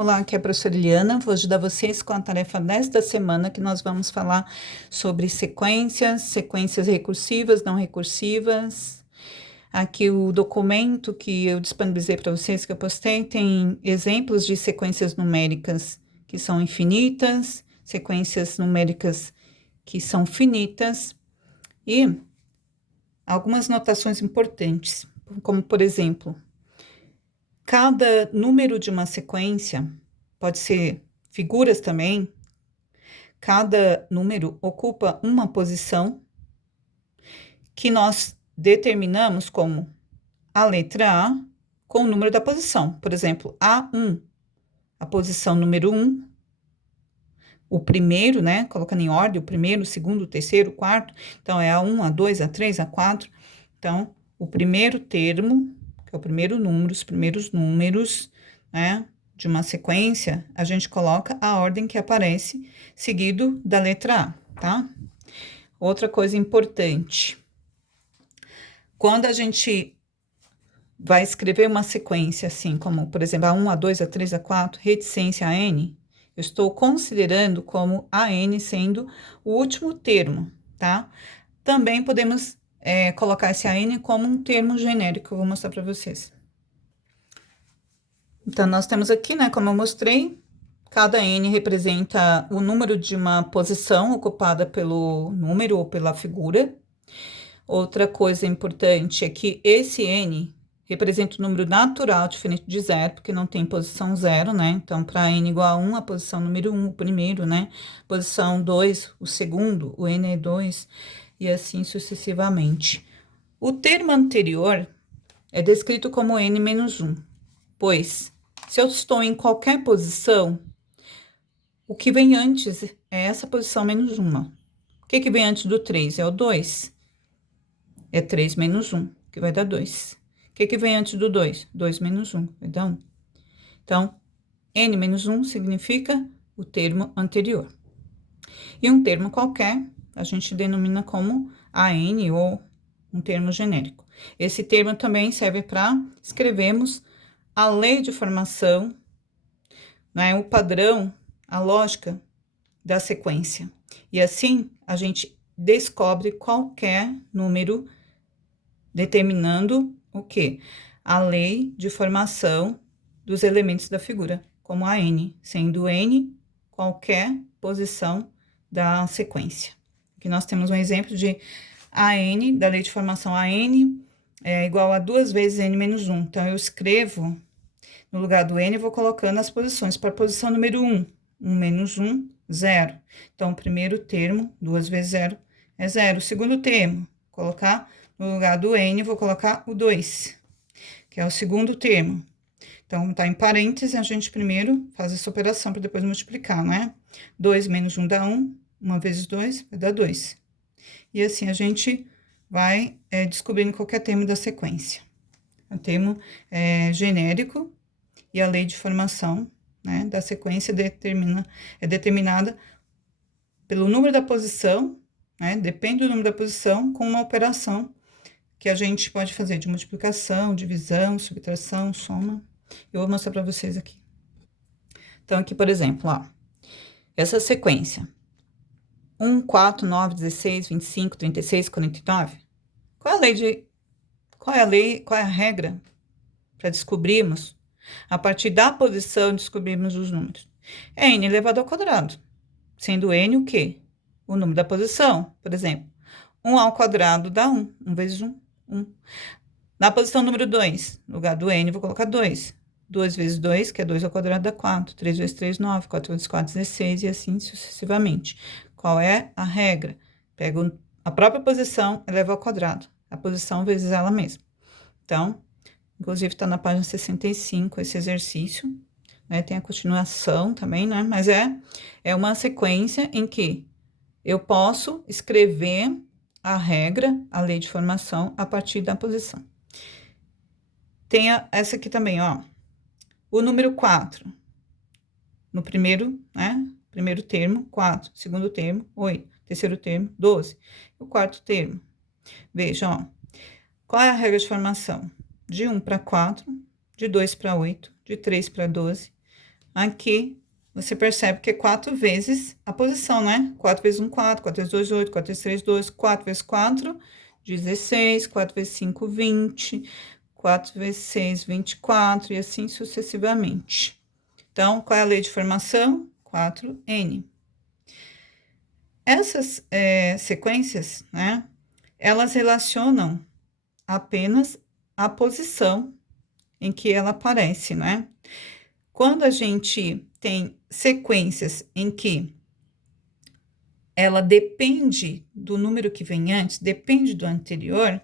Olá, aqui é a professora Eliana. Vou ajudar vocês com a tarefa 10 da semana, que nós vamos falar sobre sequências recursivas, não recursivas. Aqui o documento que eu disponibilizei para vocês, que eu postei, tem exemplos de sequências numéricas que são infinitas, sequências numéricas que são finitas e algumas notações importantes, como por exemplo, cada número de uma sequência, pode ser figuras também, cada número ocupa uma posição que nós determinamos como a letra A com o número da posição. Por exemplo, A1, a posição número 1, o primeiro, né, colocando em ordem, o primeiro, o segundo, o terceiro, o quarto, então é A1, A2, A3, A4. Então, o primeiro termo, que é o primeiro número, os primeiros números, né, de uma sequência, a gente coloca a ordem que aparece, seguido da letra A, tá? Outra coisa importante, quando a gente vai escrever uma sequência assim, como, por exemplo, A1, A2, A3, A4, reticência a N, eu estou considerando como a N sendo o último termo, tá? Também podemos colocar esse AN como um termo genérico, eu vou mostrar para vocês. Então, nós temos aqui, né, como eu mostrei, cada N representa o número de uma posição ocupada pelo número ou pela figura. Outra coisa importante é que esse N representa o número natural diferente de zero, porque não tem posição zero, né? Então, para N igual a 1, a posição número 1, o primeiro, né? Posição 2, o segundo, o N é 2, e assim sucessivamente. O termo anterior é descrito como N menos 1, pois se eu estou em qualquer posição, o que vem antes é essa posição menos 1. O que vem antes do 3? É o 2. É 3 menos 1, que vai dar 2. O que vem antes do 2? 2 menos 1, vai dar 1. Então, N menos 1 significa o termo anterior. E um termo qualquer, a gente denomina como AN ou um termo genérico. Esse termo também serve para escrevermos a lei de formação, né, o padrão, a lógica da sequência. E assim, a gente descobre qualquer número determinando o quê? A lei de formação dos elementos da figura, como a N, sendo N qualquer posição da sequência. Aqui nós temos um exemplo de AN, da lei de formação AN, é igual a 2 vezes N menos 1. Então, eu escrevo, no lugar do N, eu vou colocando as posições. Para a posição número 1, 1 menos 1, 0. Então, o primeiro termo, 2 vezes 0, é 0. O segundo termo, colocar no lugar do N, vou colocar o 2, que é o segundo termo. Então, tá em parênteses, a gente primeiro faz essa operação para depois multiplicar, né? 2 menos 1 dá 1, 1 vezes 2 vai dar 2. E assim a gente vai descobrindo qualquer termo da sequência. O termo genérico e a lei de formação, né, da sequência é determinada pelo número da posição, né? Depende do número da posição, com uma operação que a gente pode fazer de multiplicação, divisão, subtração, soma. Eu vou mostrar para vocês aqui. Então, aqui, por exemplo, ó, essa sequência: 1, 4, 9, 16, 25, 36, 49. Qual é a regra para descobrirmos, a partir da posição, descobrirmos os números? É n elevado ao quadrado, sendo n o quê? O número da posição. Por exemplo, 1 ao quadrado dá 1, 1 vezes 1, 1. Na posição número 2, no lugar do n, vou colocar 2. 2 vezes 2, que é 2 ao quadrado, dá 4. 3 vezes 3, 9. 4 vezes 4, 16, e assim sucessivamente. Qual é a regra? Pego a própria posição, eleva ao quadrado. A posição vezes ela mesma. Então, inclusive está na página 65 esse exercício, né? Tem a continuação também, né? Mas é uma sequência em que eu posso escrever a regra, a lei de formação, a partir da posição. Tem essa aqui também, ó. O número 4. No primeiro, né? Primeiro termo, 4. Segundo termo, 8. Terceiro termo, 12. O quarto termo. Veja, ó. Qual é a regra de formação? De 1 para 4, de 2 para 8, de 3 para 12, aqui você percebe que é 4 vezes a posição, né? 4 vezes 1, 4, 4 vezes 2, 8, 4 vezes 3, 2, 4 vezes 4, 16, 4 vezes 5, 20, 4 vezes 6, 24, e assim sucessivamente. Então, qual é a lei de formação? 4n. Essas sequências, né? Elas relacionam apenas a posição em que ela aparece, né? Quando a gente tem sequências em que ela depende do número que vem antes, depende do anterior,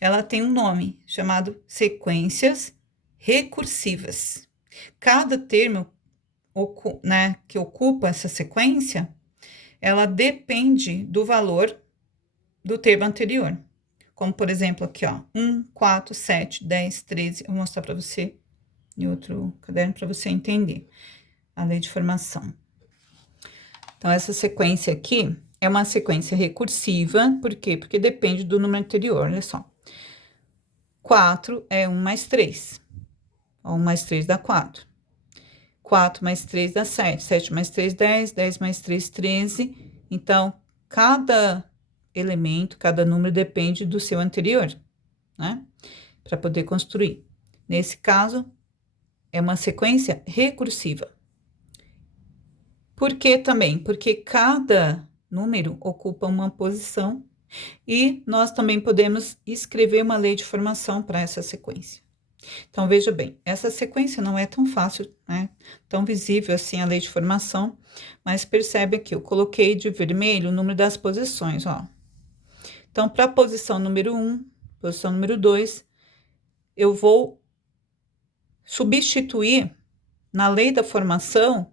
ela tem um nome chamado sequências recursivas. Cada termo né, que ocupa essa sequência, ela depende do valor do termo anterior. Como, por exemplo, aqui, ó, 1, 4, 7, 10, 13. Eu vou mostrar para você em outro caderno para você entender a lei de formação. Então, essa sequência aqui é uma sequência recursiva, por quê? Porque depende do número anterior, olha só. 4 é 1 mais 3. 1 mais 3 dá 4. 4 mais 3 dá 7. 7 mais 3, 10. 10 mais 3, 13. Então, cada elemento, cada número depende do seu anterior, né? Para poder construir. Nesse caso, é uma sequência recursiva. Por que também? Porque cada número ocupa uma posição e nós também podemos escrever uma lei de formação para essa sequência. Então, veja bem, essa sequência não é tão fácil, né? Tão visível assim a lei de formação, mas percebe aqui, eu coloquei de vermelho o número das posições, ó. Então, para a posição número 1, posição número 2, eu vou substituir na lei da formação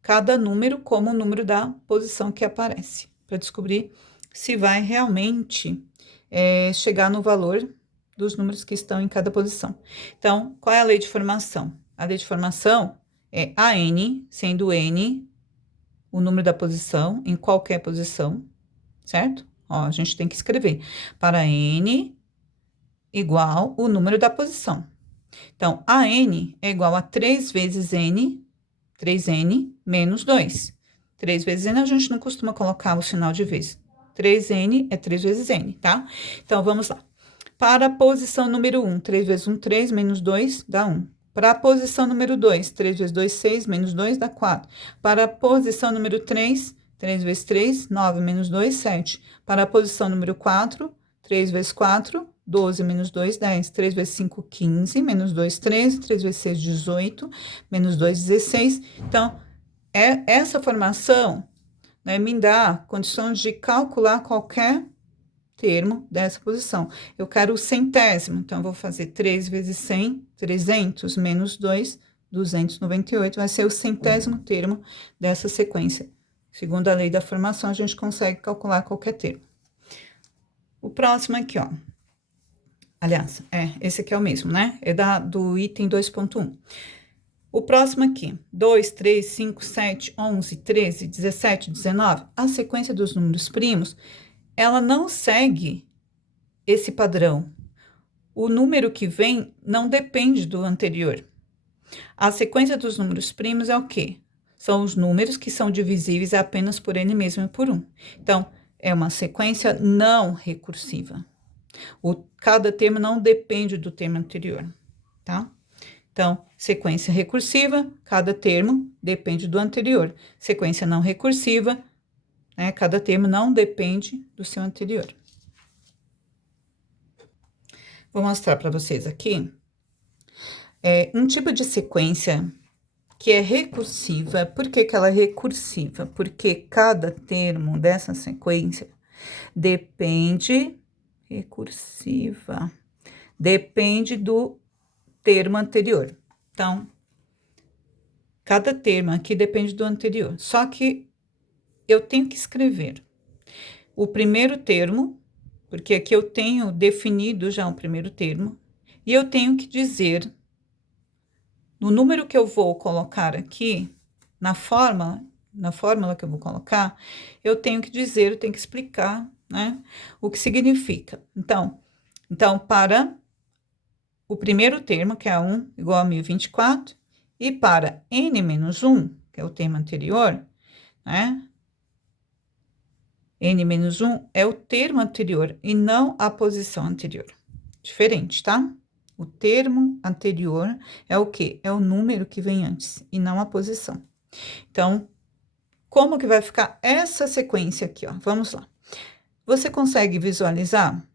cada número como o número da posição que aparece, para descobrir se vai realmente chegar no valor dos números que estão em cada posição. Então, qual é a lei de formação? A lei de formação é AN, sendo N o número da posição, em qualquer posição, certo? Ó, a gente tem que escrever para N igual o número da posição. Então, AN é igual a 3 vezes N, 3N menos 2. 3 vezes N a gente não costuma colocar o sinal de vezes. 3N é 3 vezes N, tá? Então, vamos lá. Para a posição número 1, 3 vezes 1, 3, menos 2, dá 1. Para a posição número 2, 3 vezes 2, 6, menos 2, dá 4. Para a posição número 3, 3 vezes 3, 9, menos 2, 7. Para a posição número 4, 3 vezes 4, 12, menos 2, 10. 3 vezes 5, 15, menos 2, 13. 3 vezes 6, 18, menos 2, 16. Então, essa formação, né, me dá condições de calcular qualquer termo dessa posição. Eu quero o centésimo, então eu vou fazer 3 vezes 100, 300, menos 2, 298, vai ser o centésimo termo dessa sequência. Segundo a lei da formação, a gente consegue calcular qualquer termo. O próximo aqui, ó. Aliás, esse aqui é o mesmo, né? É do item 2.1. O próximo aqui, 2, 3, 5, 7, 11, 13, 17, 19, a sequência dos números primos, ela não segue esse padrão. O número que vem não depende do anterior. A sequência dos números primos é o quê? São os números que são divisíveis apenas por n mesmo e por 1. Então, é uma sequência não recursiva. Cada termo não depende do termo anterior, tá? Então, sequência recursiva, cada termo depende do anterior. Sequência não recursiva, né, cada termo não depende do seu anterior. Vou mostrar para vocês aqui um tipo de sequência que é recursiva. Por que ela é recursiva? Porque cada termo dessa sequência depende do termo anterior. Então, cada termo aqui depende do anterior. Só que eu tenho que escrever o primeiro termo, porque aqui eu tenho definido já o primeiro termo, e eu tenho que dizer, no número que eu vou colocar aqui, na fórmula que eu vou colocar, eu tenho que dizer, eu tenho que explicar, né, o que significa. Então, para o primeiro termo, que é 1 igual a 1024, E para n-1, que é o termo anterior, né? N-1 é o termo anterior e não a posição anterior. Diferente, tá? O termo anterior é o quê? É o número que vem antes e não a posição. Então, como que vai ficar essa sequência aqui, ó? Vamos lá. Você consegue visualizar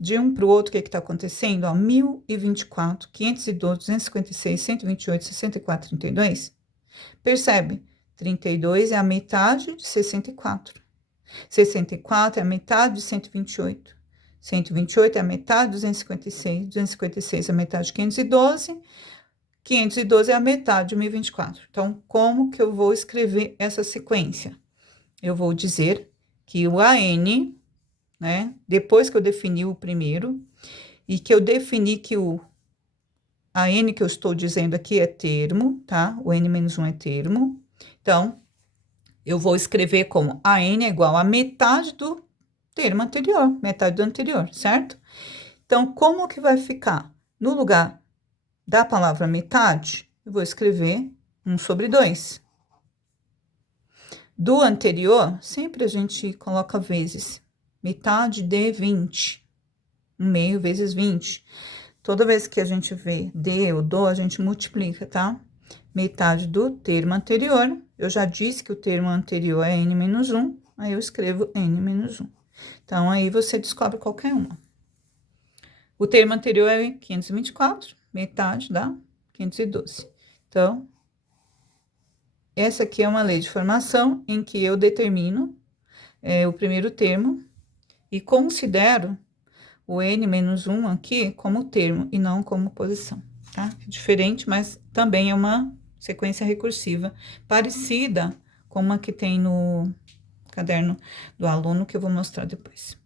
de um para o outro o que está acontecendo? Ó, 1024, 512, 256, 128, 64, 32. Percebe? 32 é a metade de 64. 64 é a metade de 128. 128 é a metade de 256. 256 é a metade de 512. 512 é a metade de 1024. Então, como que eu vou escrever essa sequência? Eu vou dizer que o AN, né, depois que eu defini o primeiro, e que eu defini que o AN que eu estou dizendo aqui é termo, tá? O N-1 é termo. Então, eu vou escrever como AN é igual a metade do termo anterior, metade do anterior, certo? Então, como que vai ficar? No lugar da palavra metade, eu vou escrever 1/2. Do anterior, sempre a gente coloca vezes. Metade de 20. 1/2 vezes 20. Toda vez que a gente vê D ou do, a gente multiplica, tá? Metade do termo anterior. Eu já disse que o termo anterior é n-1, aí eu escrevo n-1. Então, aí você descobre qualquer uma. O termo anterior é 524, metade dá 512. Então, essa aqui é uma lei de formação em que eu determino o primeiro termo e considero o n-1 aqui como termo e não como posição, tá? Diferente, mas também é uma sequência recursiva parecida com uma que tem no caderno do aluno que eu vou mostrar depois.